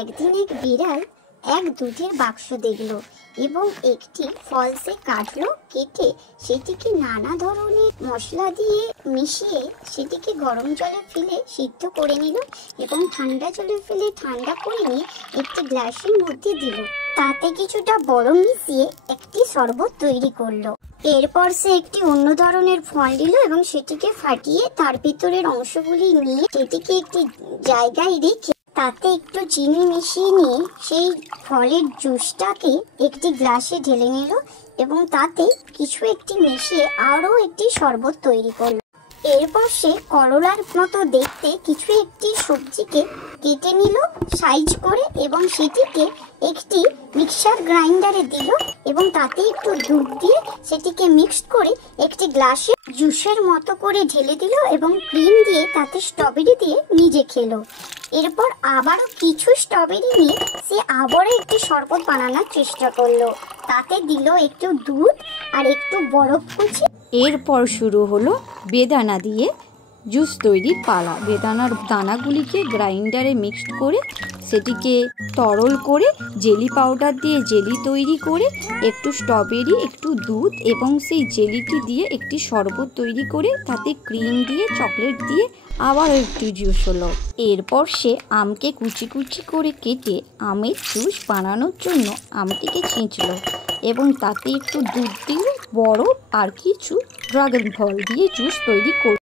একদিন এক বিড়াল এক দুধের বাক্স দেখলো এবং একটি ফল সে কাটলো, কেটে সেটিকে নানা ধরনের মশলা দিয়ে মিশিয়ে সেটিকে গরম জলে ফেলে সিদ্ধ করে নিল এবং ঠান্ডা জলে ফেলে ঠান্ডা করে নিয়ে একটি গ্লাসের মধ্যে দিল। তাতে কিছুটা বরফ মিশিয়ে একটি শরবত তৈরি করলো। এরপর সে একটি অন্য ধরনের ফল নিল এবং সেটিকে ফাটিয়ে তার ভিতরের অংশগুলি নিয়ে সেটিকে একটি জায়গায় রেখে তাতে একটু চিনি মিশিয়ে নিয়ে সেই ফলের জুসটাকে একটি গ্লাসে ঢেলে নিল এবং তাতে কিছু একটি মিশিয়ে আরও একটি শরবত তৈরি করলো। এরপর সে করলার মতো দেখতে কিছু একটি সবজিকে কেটে নিল সাইজ করে এবং সেটিকে একটি মিক্সার গ্রাইন্ডারে দিল এবং তাতে একটু দুধ দিয়ে সেটিকে মিক্সড করে একটি গ্লাসে জুসের মতো করে ঢেলে দিল এবং ক্রিম দিয়ে তাতে স্ট্রবেরি দিয়ে নিজে খেলো। এরপর আবারও কিছু স্ট্রবেরি নিয়ে সে আবারও একটি শরবত বানানোর চেষ্টা করলো। তাতে দিল একটু দুধ আর একটু বরফ কুচি। এরপর শুরু হলো বেদানা দিয়ে জুস তৈরির পালা। বেদানার দানাগুলিকে গ্রাইন্ডারে মিক্সড করে সেটিকে তরল করে জেলি পাউডার দিয়ে জেলি তৈরি করে একটু স্ট্রবেরি, একটু দুধ এবং সেই জেলিটি দিয়ে একটি শরবত তৈরি করে তাতে ক্রিম দিয়ে চকলেট দিয়ে আবার একটু জুস হলো। এরপর সে আমকে কুচি কুচি করে কেটে আমের জুস বানানোর জন্য আমটিকে ছিঁচলো এবং তাতে একটু দুধ দিয়ে বরফ আর কিছু ড্রাগন ফল দিয়ে জুস তৈরি করল।